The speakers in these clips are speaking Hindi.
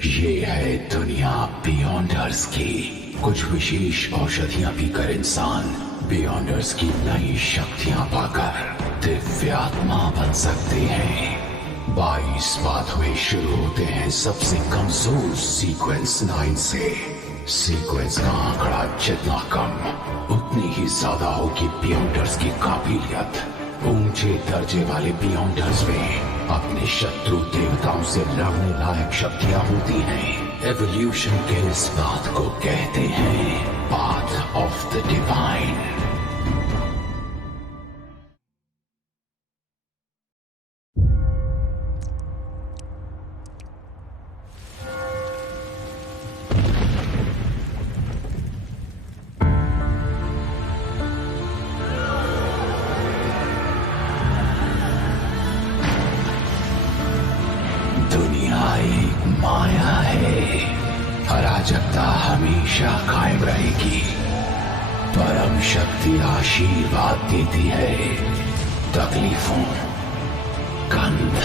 ये है दुनिया बियॉन्डर्स की। कुछ विशेष औषधियां पीकर इंसान बियॉन्डर्स की नई शक्तियां पाकर दिव्यात्मा बन सकते हैं। 22 पाथवे शुरू होते हैं सबसे कमजोर सीक्वेंस 9 से। सीक्वेंस का आंकड़ा जितना कम उतनी ही ज्यादा होगी बियॉन्डर्स की काबिलियत। ऊंचे दर्जे वाले बियॉन्डर्स में अपने शत्रु देवताओं से लड़ने लायक शक्तियां होती हैं। एवोल्यूशन के इस बात को कहते हैं पाथ ऑफ द डिवाइन। माया है, अराजकता हमेशा कायम रहेगी। परम शक्ति आशीर्वाद देती है तकलीफों, गंध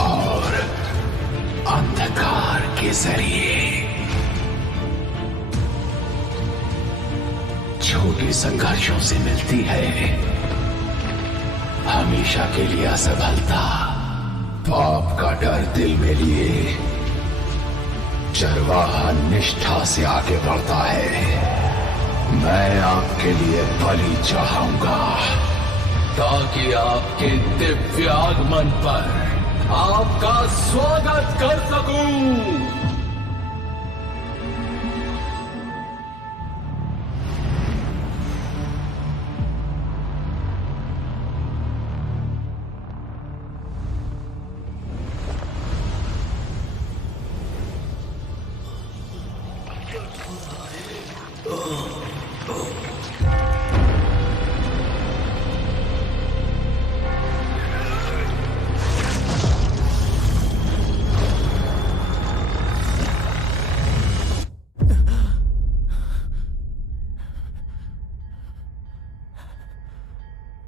और अंधकार के जरिए। छोटे संघर्षों से मिलती है हमेशा के लिए असफलता। पाप का डर दिल में लिए चरवाहा निष्ठा से आगे बढ़ता है। मैं आपके लिए बलि चाहूंगा ताकि आपके दिव्य आगमन पर आपका स्वागत कर सकूं।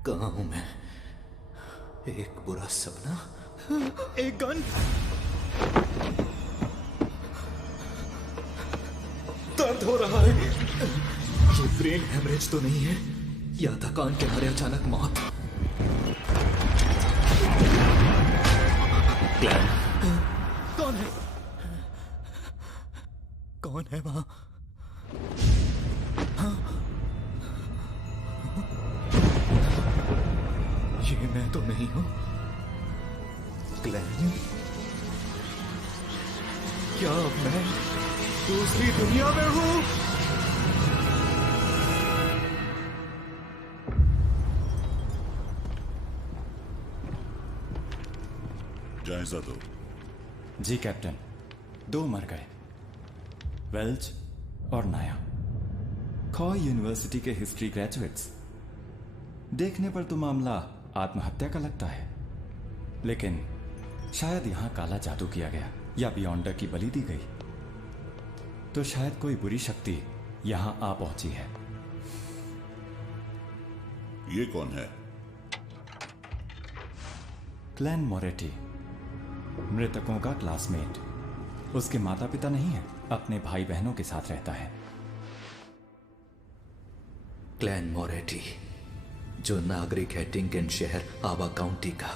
कहाँ हूं मैं? एक बुरा सपना, एक गन, दर्द हो रहा है। ये ब्रेन हेमरेज तो नहीं है या थकान के मारे अचानक मौत? क्लैन, कौन है? कौन है वहां? ये मैं तो नहीं हूं। क्लैन, क्या मैं दूसरी दुनिया में हूं? जायजा दो। जी कैप्टन, 2 मर गए, वेल्च और नाया। खॉ यूनिवर्सिटी के हिस्ट्री ग्रेजुएट्स। देखने पर तो मामला आत्महत्या का लगता है, लेकिन शायद यहां काला जादू किया गया या बियॉन्डर की बलि दी गई। तो शायद कोई बुरी शक्ति यहां आ पहुंची है। ये कौन है? क्लैन मोरेटी, मृतकों का क्लासमेट। उसके माता पिता नहीं है, अपने भाई बहनों के साथ रहता है। क्लैन मोरेटी, जो नागरिक है टिंकन शहर आवा काउंटी का,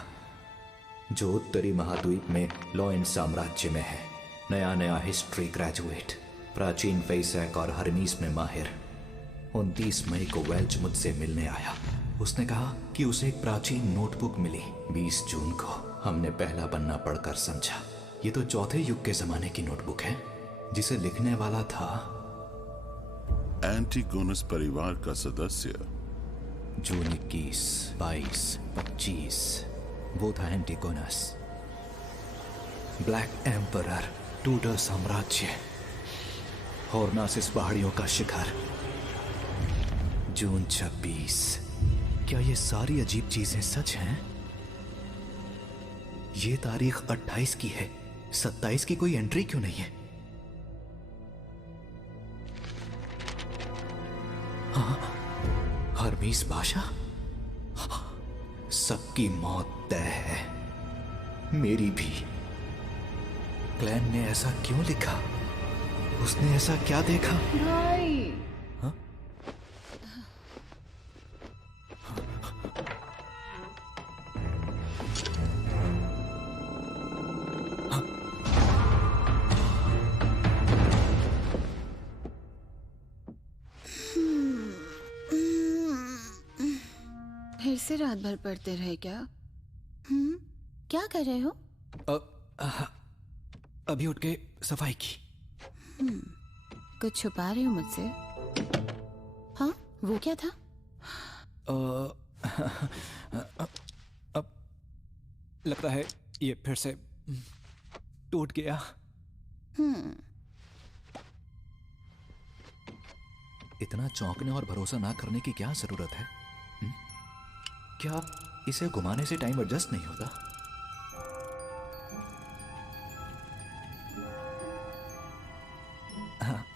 जो उत्तरी महाद्वीप में लॉयन साम्राज्य में है। नया नया हिस्ट्री ग्रेजुएट, प्राचीन फेसैक और हरमीस में माहिर। 29 मई को वेल्च मुझसे मिलने आया। उसने कहा कि उसे एक प्राचीन नोटबुक मिली। 20 जून को हमने पहला पन्ना पढ़कर समझा ये तो चौथे युग के जमाने की नोटबुक है, जिसे लिखने वाला था एंटिगोनस परिवार का सदस्य। जून 21, 22, 25 वो था एंटिगोनस। ब्लैक एम्परर, टूडर साम्राज्य, हॉर्नासिस पहाड़ियों का शिखर। जून 26। क्या ये सारी अजीब चीजें सच हैं? ये तारीख 28 की है, 27 की कोई एंट्री क्यों नहीं है? हाँ, हरमीस भाषा। सबकी मौत तय है, मेरी भी। क्लैन ने ऐसा क्यों लिखा? उसने ऐसा क्या देखा? भाई फिर से रात भर पढ़ते रहे क्या? क्या कर रहे हो? अभी उठ के सफाई की। कुछ छुपा रहे हो मुझसे? हाँ, वो क्या था? अब लगता है ये फिर से टूट गया। इतना चौंकने और भरोसा ना करने की क्या जरूरत है? क्या इसे घुमाने से टाइम एडजस्ट नहीं होता?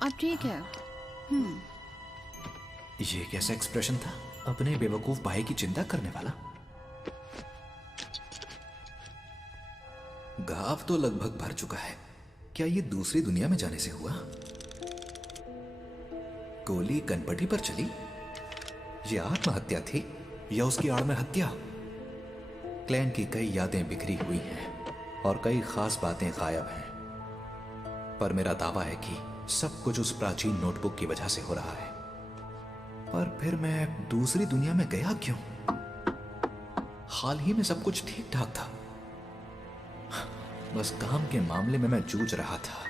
अब ठीक है। ये कैसा एक्सप्रेशन था? अपने बेवकूफ भाई की चिंता करने वाला। घाव तो लगभग भर चुका है। क्या ये दूसरी दुनिया में जाने से हुआ? गोली कनपटी पर चली? ये आत्महत्या थी या उसकी आड़ में हत्या? क्लैन की कई यादें बिखरी हुई हैं और कई खास बातें गायब हैं, पर मेरा दावा है कि सब कुछ उस प्राचीन नोटबुक की वजह से हो रहा है। पर फिर मैं दूसरी दुनिया में गया क्यों? हाल ही में सब कुछ ठीक ठाक था। बस काम के मामले में मैं जूझ रहा था।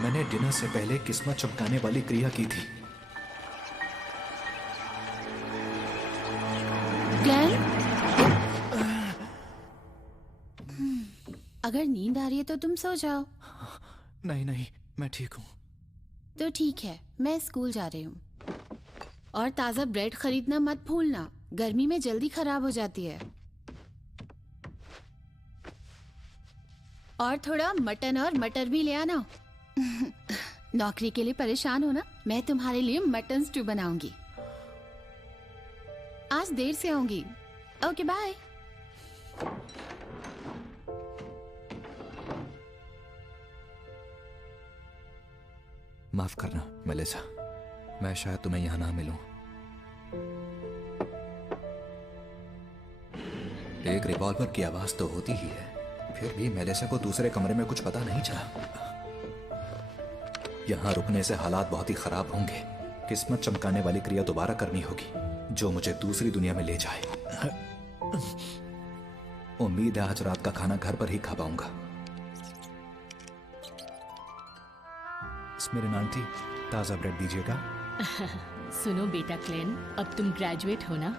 मैंने डिनर से पहले किस्मत चमकाने वाली क्रिया की थी। क्लैन? अगर नींद आ रही है तो तुम सो जाओ। नहीं नहीं, मैं ठीक हूं। तो ठीक है, मैं स्कूल जा रही हूँ। और ताज़ा ब्रेड खरीदना मत भूलना, गर्मी में जल्दी खराब हो जाती है। और थोड़ा मटन और मटर भी ले आना। नौकरी के लिए परेशान हो ना? मैं तुम्हारे लिए मटन स्टू बनाऊंगी। आज देर से आऊंगी। Okay bye. माफ करना मेलिसा, मैं शायद तुम्हें यहां ना मिलूं। एक रिवॉल्वर की आवाज तो होती ही है, फिर भी मेलिसा को दूसरे कमरे में कुछ पता नहीं चला। यहां रुकने से हालात बहुत ही खराब होंगे। किस्मत चमकाने वाली क्रिया दोबारा करनी होगी, जो मुझे दूसरी दुनिया में ले जाए। उम्मीद है आज रात का खाना घर पर ही खा पाऊंगा। स्मिरन आंटी, ताजा ब्रेड दीजिएगा। सुनो बेटा क्लेन, अब तुम ग्रेजुएट हो ना?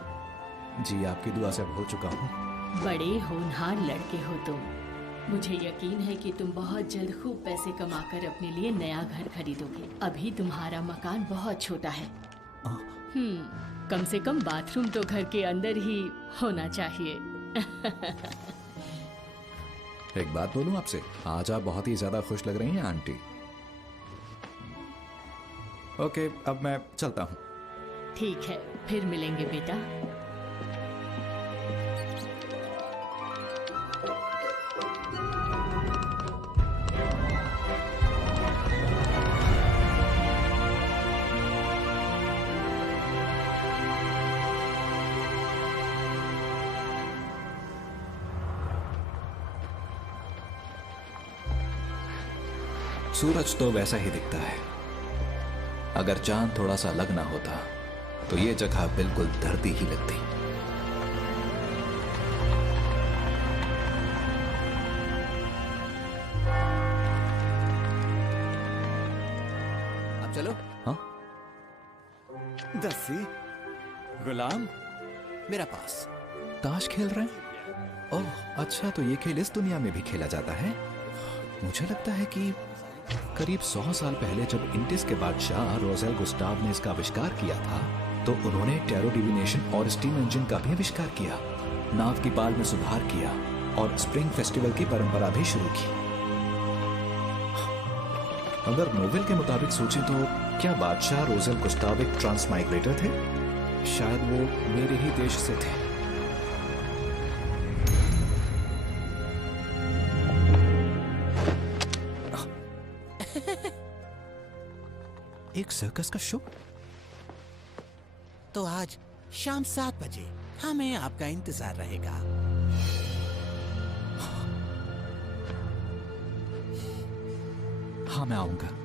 जी, आपकी दुआ से हो चुका हूँ। बड़े होनहार लड़के हो तुम। मुझे यकीन है कि तुम बहुत जल्द खूब पैसे कमाकर अपने लिए नया घर खरीदोगे। अभी तुम्हारा मकान बहुत छोटा है। कम से कम बाथरूम तो घर के अंदर ही होना चाहिए। एक बात बोलूं आपसे, आज आप बहुत ही ज्यादा खुश लग रही हैं आंटी। ओके, अब मैं चलता हूँ। ठीक है, फिर मिलेंगे बेटा। सूरज तो वैसा ही दिखता है। अगर चांद थोड़ा सा अलग ना होता तो ये जगह बिल्कुल धरती ही लगती। अब चलो। हाँ, दस्सी गुलाम मेरा पास। ताश खेल रहे हैं? ओह अच्छा, तो ये खेल इस दुनिया में भी खेला जाता है। मुझे लगता है कि करीब 100 साल पहले जब इंडिस के बादशाह रोजेल गुस्टाव ने इसका आविष्कार किया था, तो उन्होंने टैरो डिविनेशन और स्टीम इंजन का भी आविष्कार किया, नाव की पाल में सुधार किया और स्प्रिंग फेस्टिवल की परंपरा भी शुरू की। अगर नोवेल के मुताबिक सोचें तो क्या बादशाह रोजेल गुस्टाव एक ट्रांसमाइग्रेटर थे? शायद वो मेरे ही देश से थे। एक सर्कस का शो? तो आज शाम 7 बजे हमें आपका इंतजार रहेगा। हाँ, मैं आऊंगा।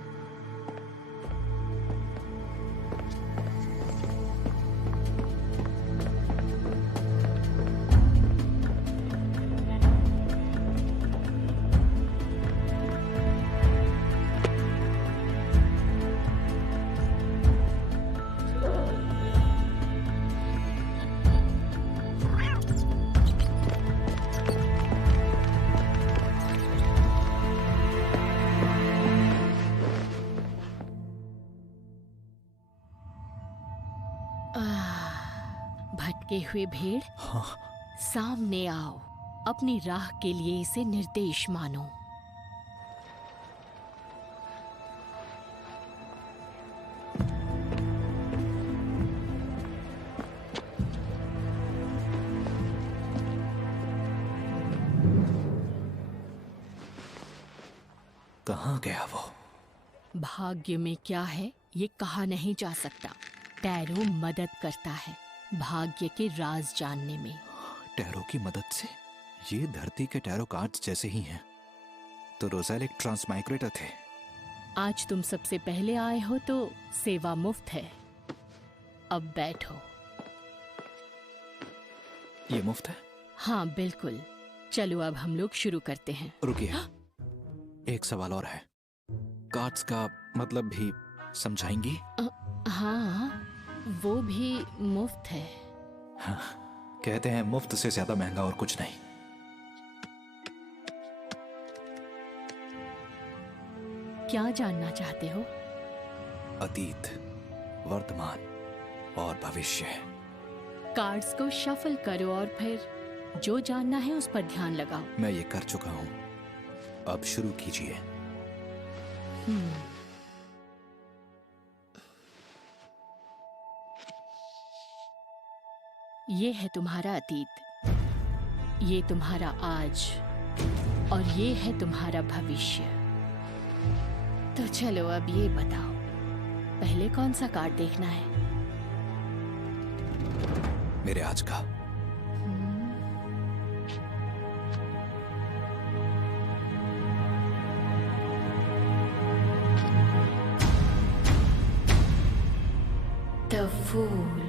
भटके हुए भेड़, सामने आओ। अपनी राह के लिए इसे निर्देश मानो। कहाँ गया वो? भाग्य में क्या है ये कहा नहीं जा सकता। टैरो मदद करता है भाग्य के राज जानने में। टैरो की मदद से? ये धरती के टैरो कार्ड्स जैसे ही हैं। तो रोज़ेल एक ट्रांसमाइग्रेटर थे। आज तुम सबसे पहले आए हो तो सेवा मुफ्त है। अब बैठो। ये मुफ्त है? हाँ बिल्कुल। चलो अब हम लोग शुरू करते हैं। रुकिए, एक सवाल और है। कार्ड्स का मतलब भी समझाएंगी? हाँ, वो भी मुफ्त है। हाँ, कहते हैं मुफ्त से ज्यादा महंगा और कुछ नहीं। क्या जानना चाहते हो? अतीत, वर्तमान और भविष्य। कार्ड्स को शफल करो और फिर जो जानना है उस पर ध्यान लगाओ। मैं ये कर चुका हूं, अब शुरू कीजिए। ये है तुम्हारा अतीत, ये तुम्हारा आज और ये है तुम्हारा भविष्य। तो चलो अब ये बताओ, पहले कौन सा कार्ड देखना है? मेरे आज का। The Fool।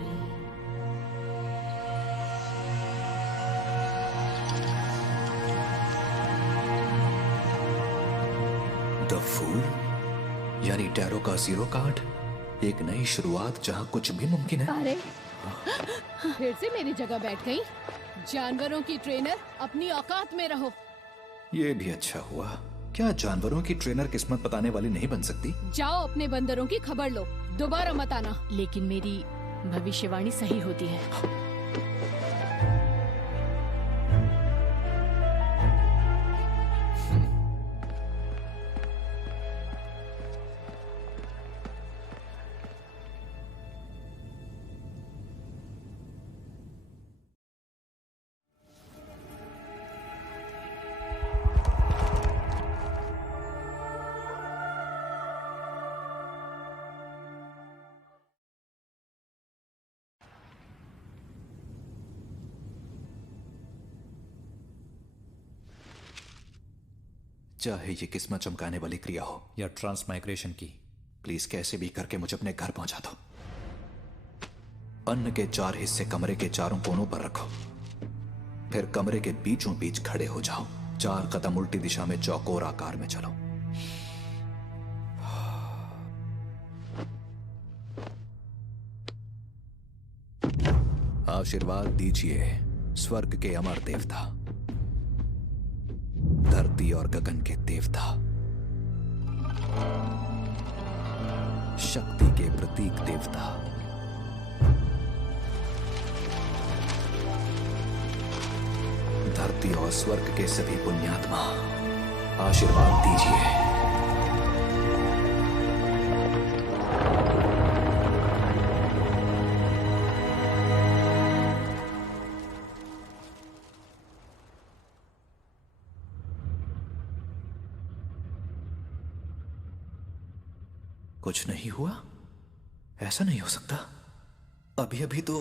द फूल यानी टैरो का जीरो कार्ड। एक नई शुरुआत जहां कुछ भी मुमकिन है। अरे फिर से मेरी जगह बैठ गई। जानवरों की ट्रेनर, अपनी औकात में रहो। ये भी अच्छा हुआ। क्या जानवरों की ट्रेनर किस्मत बताने वाली नहीं बन सकती? जाओ अपने बंदरों की खबर लो, दोबारा मत आना। लेकिन मेरी भविष्यवाणी सही होती है। चाहे ये किस्मत चमकाने वाली क्रिया हो या ट्रांसमाइग्रेशन की, प्लीज कैसे भी करके मुझे अपने घर पहुंचा दो। अन्न के 4 हिस्से कमरे के चारों कोनों पर रखो, फिर कमरे के बीचों बीच खड़े हो जाओ। 4 कदम उल्टी दिशा में चौकोर आकार में चलो। आशीर्वाद दीजिए स्वर्ग के अमर देवता, धरती और गगन के देवता, शक्ति के प्रतीक देवता, धरती और स्वर्ग के सभी पुण्यात्मा, आशीर्वाद दीजिए। कुछ नहीं हुआ? ऐसा नहीं हो सकता। अभी अभी तो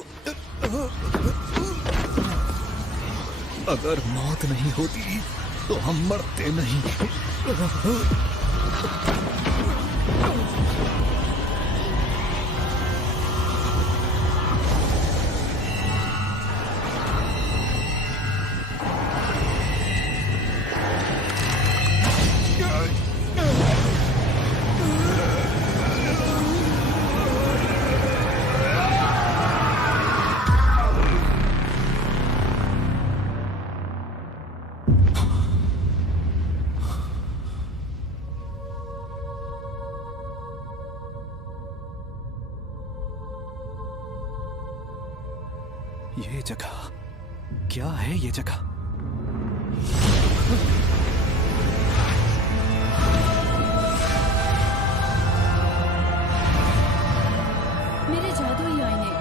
अगर मौत नहीं होती तो हम मरते नहीं। ये जगह क्या है? ये जगह मेरे जादुई आईने,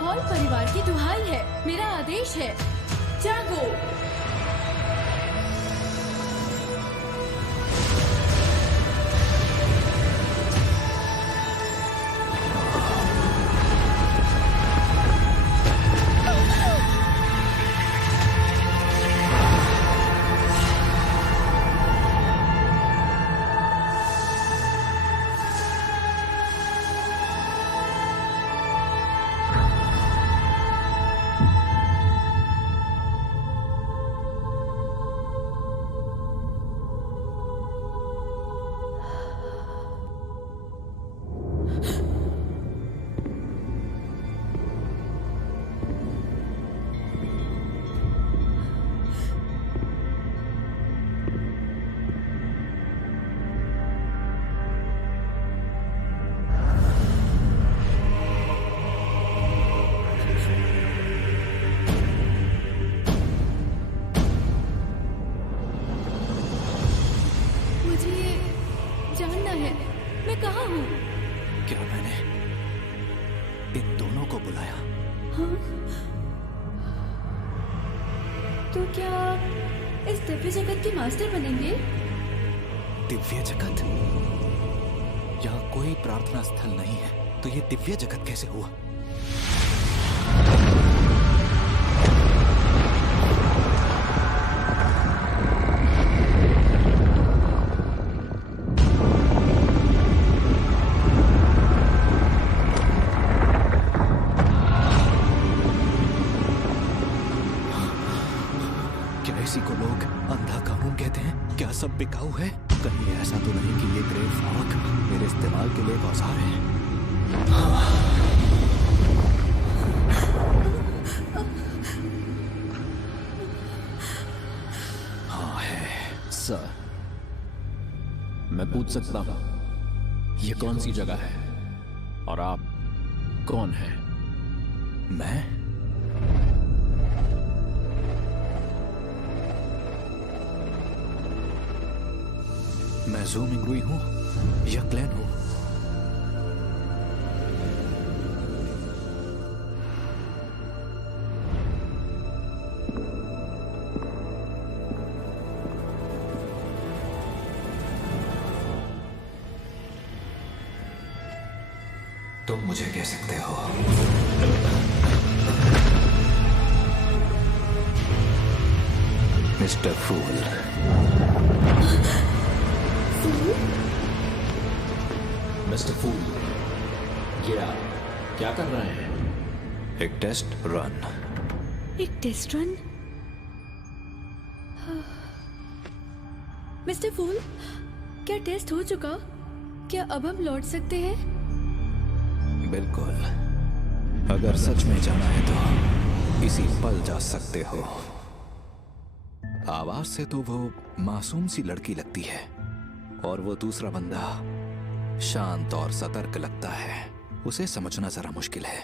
हॉल परिवार की दुहाई है, मेरा आदेश है, जागो। जानना है मैं कहाँ हूँ। क्या मैंने इन दोनों को बुलाया? हाँ? तो क्या इस दिव्य जगत के मास्टर बनेंगे? दिव्य जगत? यहाँ कोई प्रार्थना स्थल नहीं है, तो ये दिव्य जगत कैसे हुआ? इसी को लोग अंधा कानून कहते हैं? क्या सब बिकाऊ है? कहीं ऐसा तो नहीं कि ये ग्रेव फॉग मेरे इस्तेमाल के लिए एक औजार है? हाँ है। सर, मैं पूछ सकता हूं ये कौन सी जगह है और आप कौन हैं? मैं ज़ू मिंगरुई हूँ या क्लैन हूँ? तुम मुझे कह सकते हो। मिस्टर फूल। मिस्टर फूल, ये आप क्या कर रहे हैं? एक टेस्ट रन। एक टेस्ट रन? मिस्टर फूल, क्या टेस्ट हो चुका? क्या अब हम लौट सकते हैं? बिल्कुल, अगर सच में जाना है तो इसी पल जा सकते हो। आवाज से तो वो मासूम सी लड़की लगती है और वो दूसरा बंदा शांत और सतर्क लगता है। उसे समझना जरा मुश्किल है।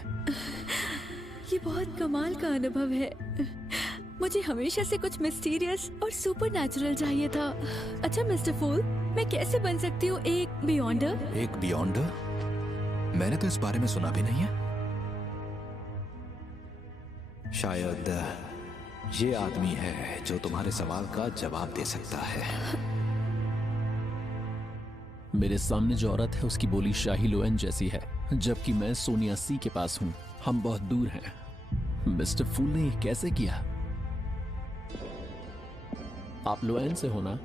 ये बहुत कमाल का अनुभव है। मुझे हमेशा से कुछ मिस्टीरियस और सुपरनैचुरल चाहिए था। अच्छा मिस्टर फूल, मैं कैसे बन सकती हूँ एक बियॉन्डर? एक बियॉन्डर? मैंने तो इस बारे में सुना भी नहीं है। शायद ये आदमी है जो तुम्हारे सवाल का जवाब दे सकता है। मेरे सामने जो औरत है उसकी बोली शाही लोएन जैसी है, जबकि मैं सोनिया सी के पास हूं। हम बहुत दूर हैं। मिस्टर फूल ने ये कैसे किया? आप लोएन से होना।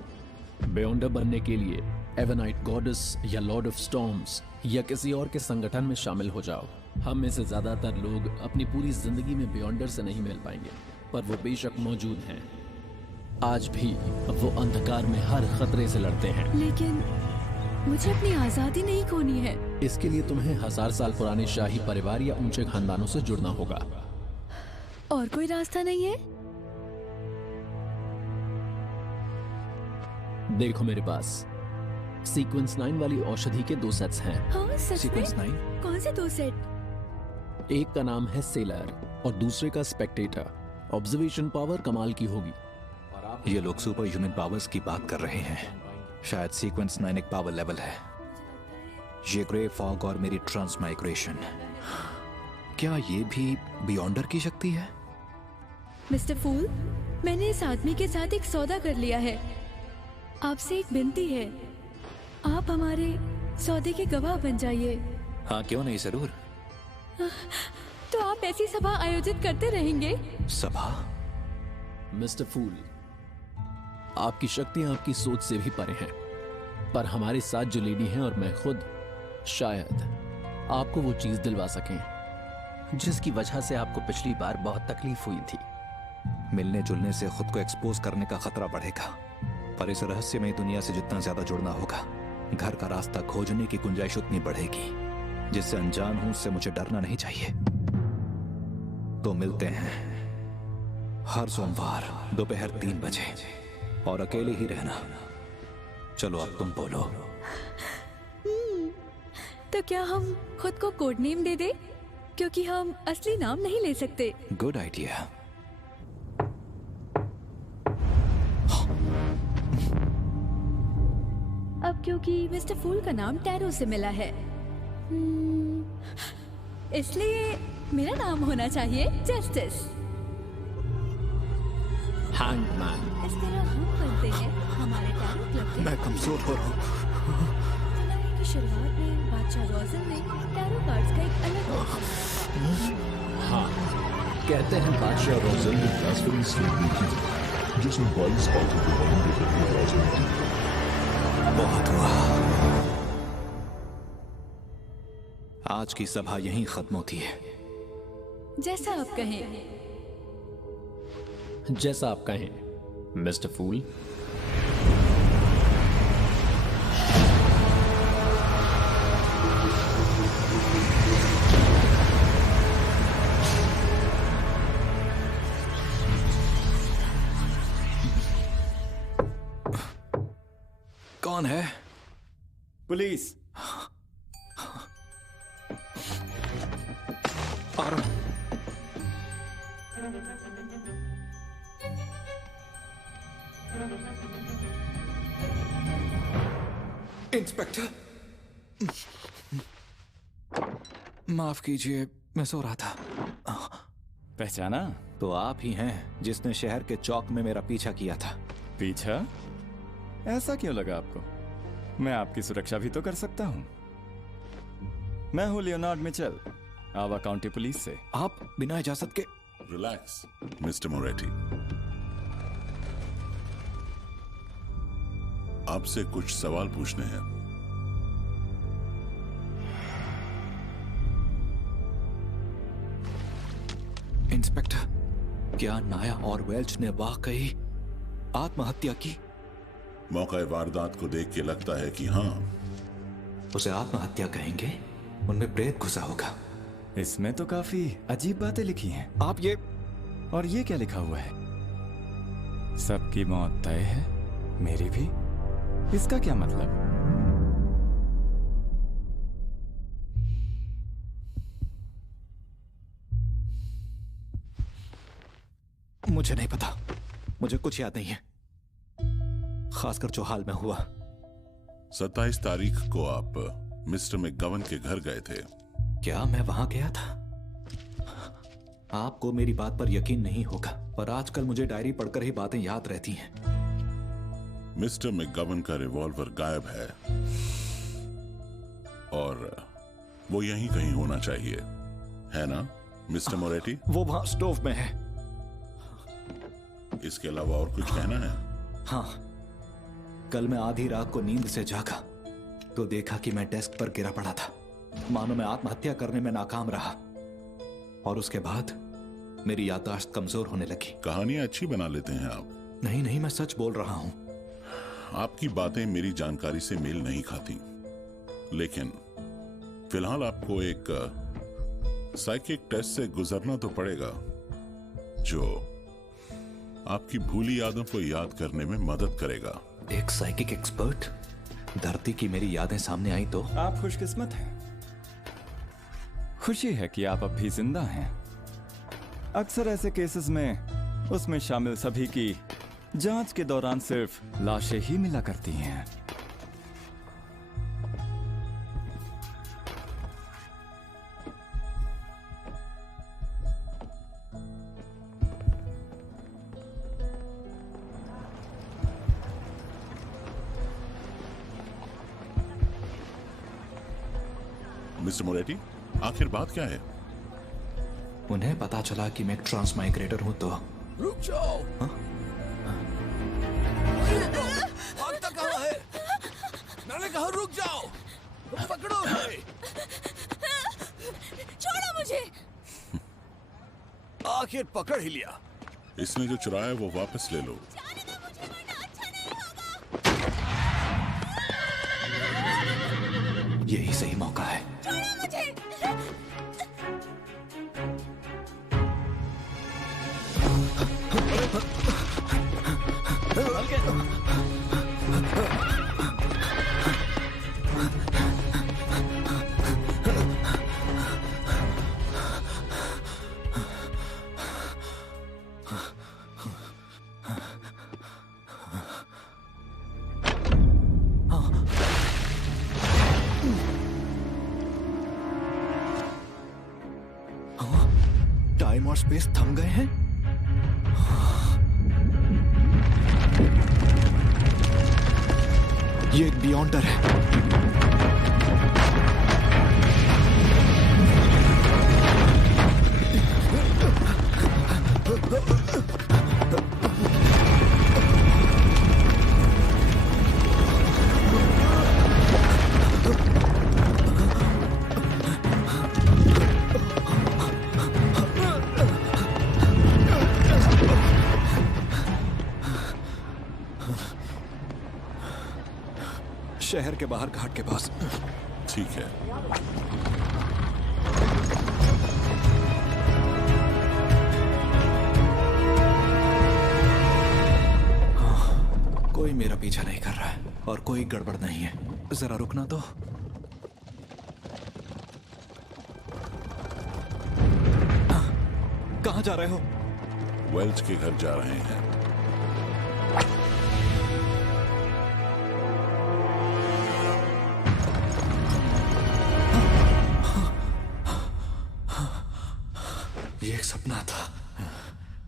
बेयोंडर बनने के लिए एवनाइट गॉडेस या लॉर्ड ऑफ स्टॉर्म्स या किसी और के संगठन में शामिल हो जाओ। हम में से ज्यादातर लोग अपनी पूरी जिंदगी में बेयोंडर से नहीं मिल पाएंगे, पर वो बेशक मौजूद हैं। आज भी वो अंधकार में हर खतरे से लड़ते हैं। लेकिन मुझे अपनी आजादी नहीं खोनी है। इसके लिए तुम्हें 1000 साल पुराने शाही परिवार या ऊंचे खानदानों से जुड़ना होगा। और कोई रास्ता नहीं है? देखो मेरे पास सीक्वेंस 9 वाली औषधि के 2 सेट्स हैं। हाँ, सच सीक्वेंस में? 9? कौन से 2 सेट? एक का नाम है सेलर और दूसरे का स्पेक्टेटर। ऑब्जर्वेशन पावर कमाल की होगी। ये लोग सुपर ह्यूमन पावर्स की बात कर रहे हैं। शायद सीक्वेंस 9 एक पावर लेवल है। ये ग्रे फॉग और मेरी ट्रांसमाइग्रेशन, क्या ये भी बियॉन्डर की शक्ति है? मिस्टर फूल, मैंने इस आदमी के साथ एक सौदा कर लिया है। आपसे एक विनती है, आप हमारे सौदे के गवाह बन जाइए। हाँ, क्यों नहीं, जरूर। तो आप ऐसी सभा आयोजित करते रहेंगे? सभा? मिस्टर फूल, आपकी शक्तियां आपकी सोच से भी परे हैं, पर हमारे साथ जो लेडी हैं और मैं खुद शायद आपको वो चीज दिलवा सकें जिसकी वजह से आपको पिछली बार बहुत तकलीफ हुई थी। मिलने जुलने से खुद को एक्सपोज करने का खतरा बढ़ेगा, पर इस रहस्यमय दुनिया से जितना ज्यादा जुड़ना होगा, घर का रास्ता खोजने की गुंजाइश उतनी बढ़ेगी। जिससे अनजान हूं उससे मुझे डरना नहीं चाहिए। तो मिलते हैं हर सोमवार दोपहर 3 बजे, और अकेले ही रहना। चलो अब तुम बोलो। तो क्या हम खुद को कोड नेम दे दे, क्योंकि हम असली नाम नहीं ले सकते। Good idea. अब क्योंकि मिस्टर फूल का नाम टैरो से मिला है, इसलिए मेरा नाम होना चाहिए जस्टिस। हैंगमैन। इस तरह हम बनते हैं हमारे टैरो क्लब के। मैं कमजोर हो रहा हूँ। जुलाई की शुरुआत में बादशाह रोजन ने टैरो कार्ड्स का एक अलग हाँ, कहते हैं बादशाह रोजन ने ट्रांसफरिंग स्लीप की जिसमें 22 बातों के बारे में राजा की। बहुत हुआ। आज की सभा यहीं खत्म होती है। जैसा आप कहें। जैसा आप कहें मिस्टर फूल। कौन है? पुलिस। आ रहा हूं। इंस्पेक्टर, माफ कीजिए, मैं सो रहा था। पहचाना? तो आप ही हैं जिसने शहर के चौक में मेरा पीछा किया था। पीछा? ऐसा क्यों लगा आपको? मैं आपकी सुरक्षा भी तो कर सकता हूं। मैं हूं लियोनार्ड मिचेल, आवा काउंटी पुलिस से। आप बिना इजाजत के? रिलैक्स मिस्टर मोरेटी, आपसे कुछ सवाल पूछने हैं। इंस्पेक्टर, क्या नाया और वेल्च ने वाकई आत्महत्या की? मौका वारदात को देख के लगता है कि हाँ। उसे आत्महत्या कहेंगे? उनमें प्रेत घुसा होगा। इसमें तो काफी अजीब बातें लिखी हैं। आप ये और ये क्या लिखा हुआ है? सबकी मौत तय है, मेरी भी। इसका क्या मतलब? मुझे नहीं पता, मुझे कुछ याद नहीं है, खासकर जो हाल में हुआ। 27 तारीख को आप मिस्टर मैकगवन के घर गए थे। क्या मैं वहां गया था? आपको मेरी बात पर यकीन नहीं होगा, पर आजकल मुझे डायरी पढ़कर ही बातें याद रहती हैं। मिस्टर मैकगवन का रिवॉल्वर गायब है। और वो यहीं कहीं होना चाहिए, है ना मिस्टर मोरेटी? वो वहां स्टोव में है। इसके अलावा और कुछ कहना है? हाँ, कल मैं आधी रात को नींद से जागा तो देखा कि मैं डेस्क पर गिरा पड़ा था, मानो मैं आत्महत्या करने में नाकाम रहा। और उसके बाद मेरी याददाश्त कमजोर होने लगी। कहानियां अच्छी बना लेते हैं आप। नहीं नहीं, मैं सच बोल रहा हूं। आपकी बातें मेरी जानकारी से मेल नहीं खाती, लेकिन फिलहाल आपको एक साइकिक टेस्ट से गुजरना तो पड़ेगा जो आपकी भूली यादों को याद करने में मदद करेगा। एक साइकिक एक्सपर्ट? धरती की मेरी यादें सामने आई तो? आप खुशकिस्मत हैं। खुशी है कि आप अब भी जिंदा हैं। अक्सर ऐसे केसेस में उसमें शामिल सभी की जांच के दौरान सिर्फ लाशें ही मिला करती हैं। मिस्टर मोरेटी, आखिर बात क्या है? उन्हें पता चला कि मैं एक ट्रांसमाइग्रेटर हूं तो। रुक जाओ। भागता कहाँ है? मैंने कहा रुक जाओ। पकड़ो उसे। छोड़ो मुझे। आखिर पकड़ ही लिया। इसने जो चुराया है वो वापस ले लो। यही सही मौका है। टाइम और स्पेस थम गए हैं। ये एक बियॉन्डर है। शहर के बाहर घाट के पास। ठीक है। कोई मेरा पीछा नहीं कर रहा है और कोई गड़बड़ नहीं है। जरा रुकना तो। कहाँ जा रहे हो? वेल्च के घर जा रहे हैं। ये एक सपना था।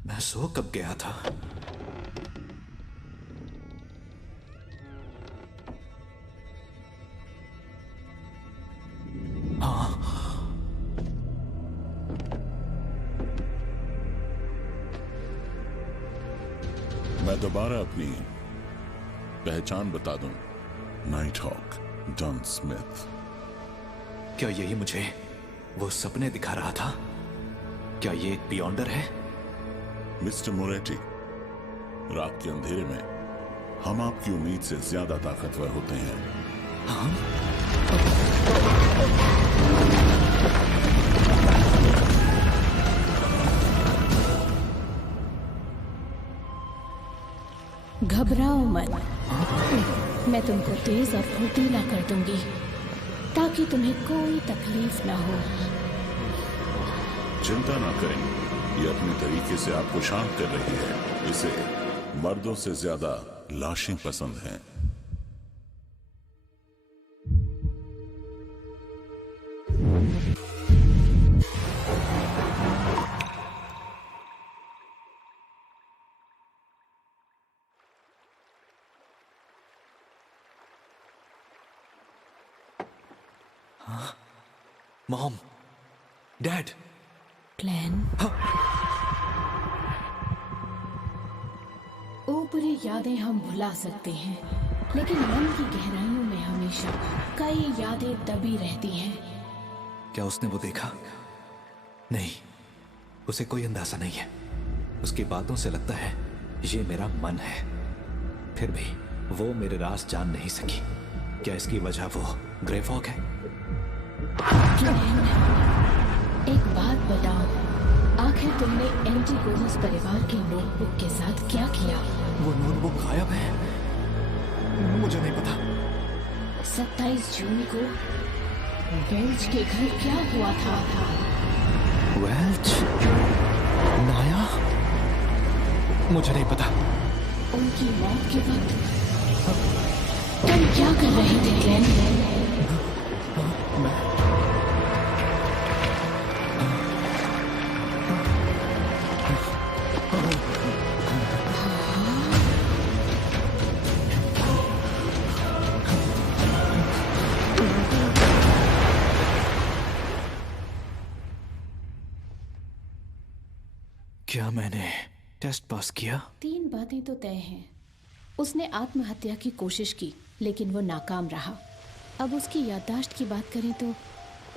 मैं सो कब गया था? मैं दोबारा अपनी पहचान बता दूं। Nighthawk Dan Smith. क्या यही मुझे वो सपने दिखा रहा था? क्या ये एक बियॉन्डर है? मिस्टर मोरेटी, रात के अंधेरे में हम आपकी उम्मीद से ज्यादा ताकतवर होते हैं। घबराओ मत। मैं तुमको तेज और फुर्तीला कर दूंगी ताकि तुम्हें कोई तकलीफ ना हो। चिंता ना करें, ये अपने तरीके से आपको शांत कर रही है। इसे मर्दों से ज्यादा लाशें पसंद हैं। Mom, dad. ग्लेन, ऊपरी यादें हम भुला सकते हैं, लेकिन मन की गहराइयों में हमेशा कई यादें दबी रहती हैं। क्या उसने वो देखा? नहीं, उसे कोई अंदाजा नहीं है। उसकी बातों से लगता है ये मेरा मन है। फिर भी वो मेरे राज जान नहीं सकी। क्या इसकी वजह वो ग्रेफॉग है? एक बात बताओ, आखिर तुमने एंटीगोनस परिवार के नोटबुक के साथ क्या किया? वो नोटबुक गायब है। मुझे नहीं पता। 27 जून को वेल्च के घर क्या हुआ था? वेल्च? नाया? मुझे नहीं पता। उनकी मौत के वक्त तुम क्या कर रहे थे ग्लेन? क्या मैंने टेस्ट पास किया? 3 बातें तो तय हैं। उसने आत्महत्या की कोशिश की, लेकिन वो नाकाम रहा। अब उसकी याददाश्त की बात करें तो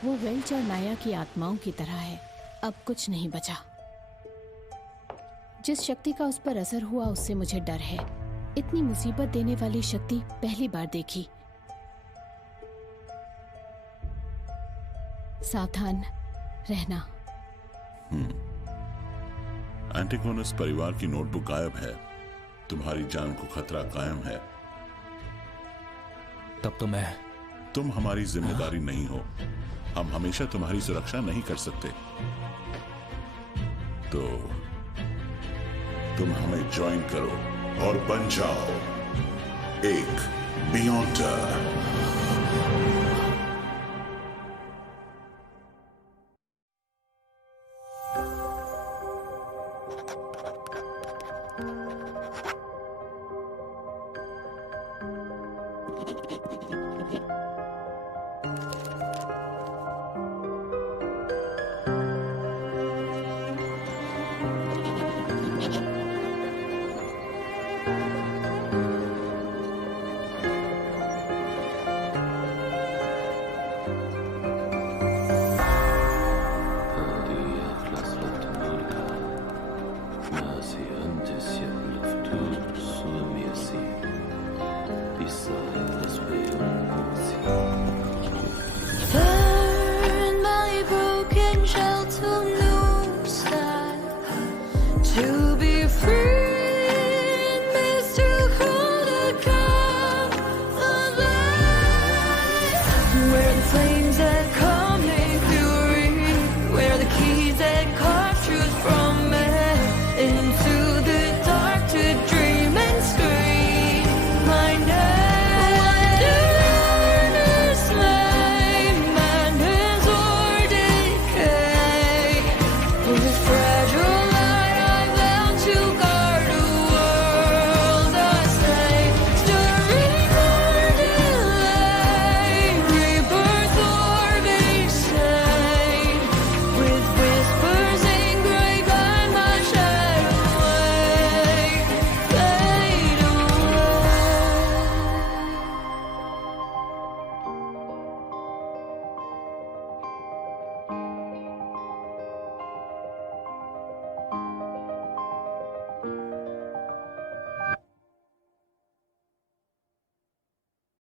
वो वेल्च और नाया की आत्माओं की तरह है। अब कुछ नहीं बचा। जिस शक्ति का उस पर असर हुआ उससे मुझे डर है। इतनी मुसीबत देने वाली शक्ति पहली बार देखी। सावधान रहना। एंटीगोनस परिवार की नोटबुक गायब है। तुम्हारी जान को खतरा कायम है। तब तो तुम हमारी जिम्मेदारी नहीं हो। हम हमेशा तुम्हारी सुरक्षा नहीं कर सकते। तो तुम हमें ज्वाइन करो और बन जाओ एक बियॉन्डर।